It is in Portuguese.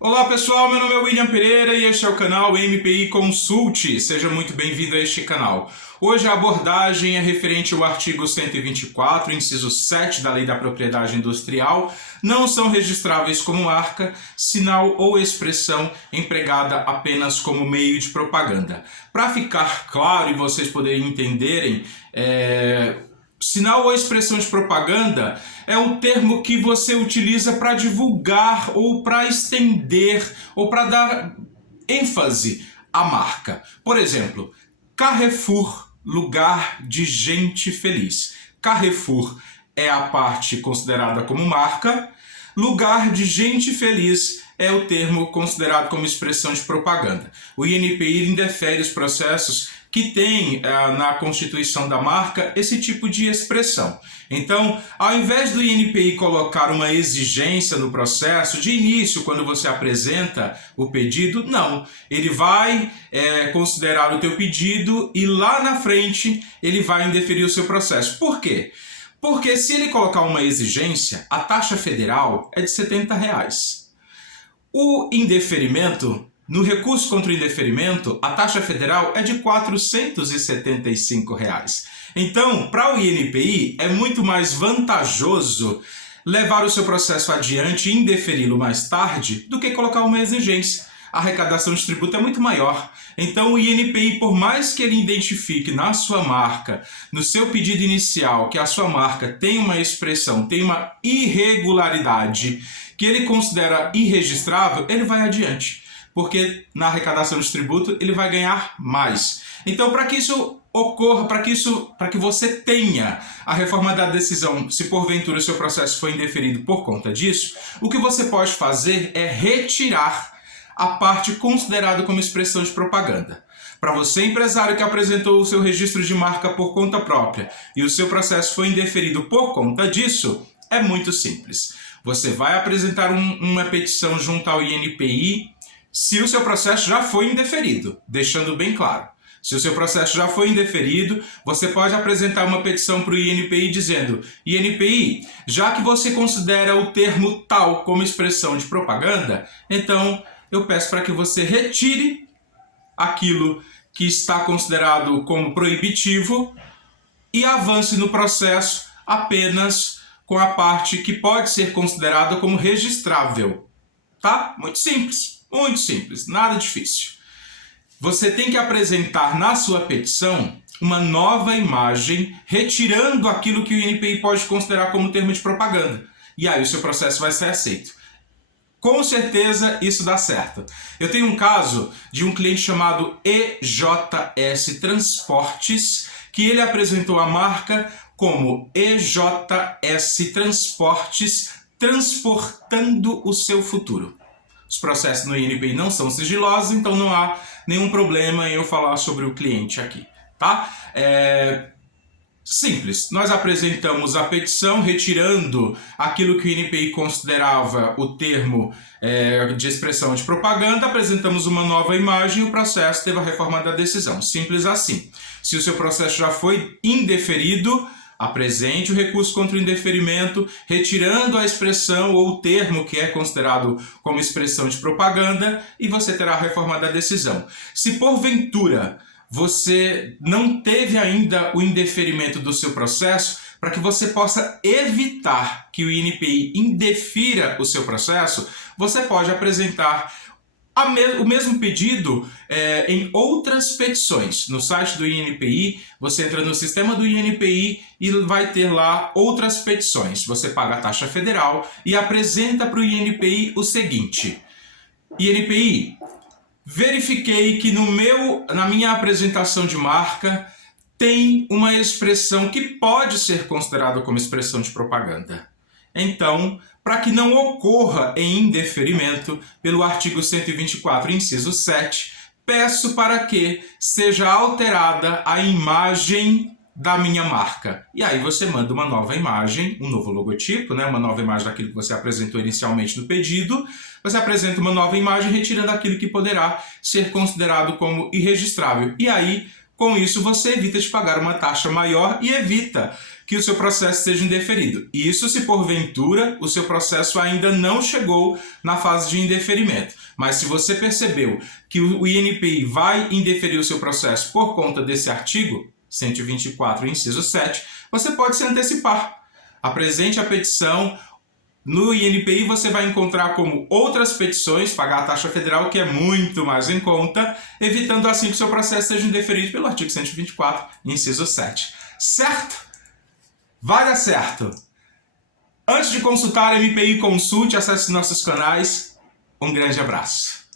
Olá pessoal, meu nome é William Pereira e este é o canal MPI Consult. Seja muito bem-vindo a este canal. Hoje a abordagem é referente ao artigo 124, inciso 7 da Lei da Propriedade Industrial. Não são registráveis como marca, sinal ou expressão empregada apenas como meio de propaganda. Para ficar claro e vocês poderem entenderem, sinal ou expressão de propaganda é um termo que você utiliza para divulgar ou para estender ou para dar ênfase à marca. Por exemplo, Carrefour, lugar de gente feliz. Carrefour é a parte considerada como marca, lugar de gente feliz é o termo considerado como expressão de propaganda. O INPI indefere os processos que tem na constituição da marca esse tipo de expressão. Então, ao invés do INPI colocar uma exigência no processo, de início, quando você apresenta o pedido, não. Ele vai considerar o teu pedido e lá na frente ele vai indeferir o seu processo. Por quê? Porque se ele colocar uma exigência, a taxa federal é de R$70. O indeferimento, no recurso contra o indeferimento, a taxa federal é de R$475. Então, para o INPI, é muito mais vantajoso levar o seu processo adiante e indeferi-lo mais tarde do que colocar uma exigência. A arrecadação de tributo é muito maior. Então, o INPI, por mais que ele identifique na sua marca, no seu pedido inicial, que a sua marca tem uma expressão, tem uma irregularidade que ele considera irregistrável, ele vai adiante. Porque na arrecadação de tributo ele vai ganhar mais. Então, para que isso ocorra, para que você tenha a reforma da decisão, se porventura o seu processo foi indeferido por conta disso, o que você pode fazer é retirar a parte considerada como expressão de propaganda. Para você, empresário que apresentou o seu registro de marca por conta própria e o seu processo foi indeferido por conta disso, é muito simples. Você vai apresentar uma petição junto ao INPI se o seu processo já foi indeferido, deixando bem claro. Se o seu processo já foi indeferido, você pode apresentar uma petição para o INPI dizendo: INPI, já que você considera o termo tal como expressão de propaganda, então eu peço para que você retire aquilo que está considerado como proibitivo e avance no processo apenas com a parte que pode ser considerada como registrável. Tá? Muito simples, nada difícil. Você tem que apresentar na sua petição uma nova imagem, retirando aquilo que o INPI pode considerar como termo de propaganda. E aí o seu processo vai ser aceito. Com certeza isso dá certo. Eu tenho um caso de um cliente chamado EJS Transportes, que ele apresentou a marca como EJS Transportes, transportando o seu futuro. Os processos no INPI não são sigilosos, então não há nenhum problema em eu falar sobre o cliente aqui, tá? Simples, nós apresentamos a petição retirando aquilo que o INPI considerava o termo de expressão de propaganda, apresentamos uma nova imagem e o processo teve a reforma da decisão. Simples assim. Se o seu processo já foi indeferido, apresente o recurso contra o indeferimento, retirando a expressão ou o termo que é considerado como expressão de propaganda e você terá a reforma da decisão. Se porventura você não teve ainda o indeferimento do seu processo, para que você possa evitar que o INPI indefira o seu processo, você pode apresentar o mesmo pedido em outras petições. No site do INPI, você entra no sistema do INPI e vai ter lá outras petições. Você paga a taxa federal e apresenta para o INPI o seguinte: INPI, verifiquei que na minha apresentação de marca tem uma expressão que pode ser considerada como expressão de propaganda. Então, para que não ocorra em indeferimento, pelo artigo 124, inciso 7, peço para que seja alterada a imagem da minha marca. E aí você manda uma nova imagem, um novo logotipo, uma nova imagem daquilo que você apresentou inicialmente no pedido. Você apresenta uma nova imagem retirando aquilo que poderá ser considerado como irregistrável. E aí Com isso, você evita de pagar uma taxa maior e evita que o seu processo seja indeferido. Isso se porventura o seu processo ainda não chegou na fase de indeferimento. Mas se você percebeu que o INPI vai indeferir o seu processo por conta desse artigo 124, inciso 7, você pode se antecipar. Apresente a petição. No INPI você vai encontrar como outras petições, pagar a taxa federal, que é muito mais em conta, evitando assim que o seu processo seja indeferido pelo artigo 124, inciso 7. Certo? Vai dar certo! Antes de consultar MPI Consulte, acesse nossos canais. Um grande abraço.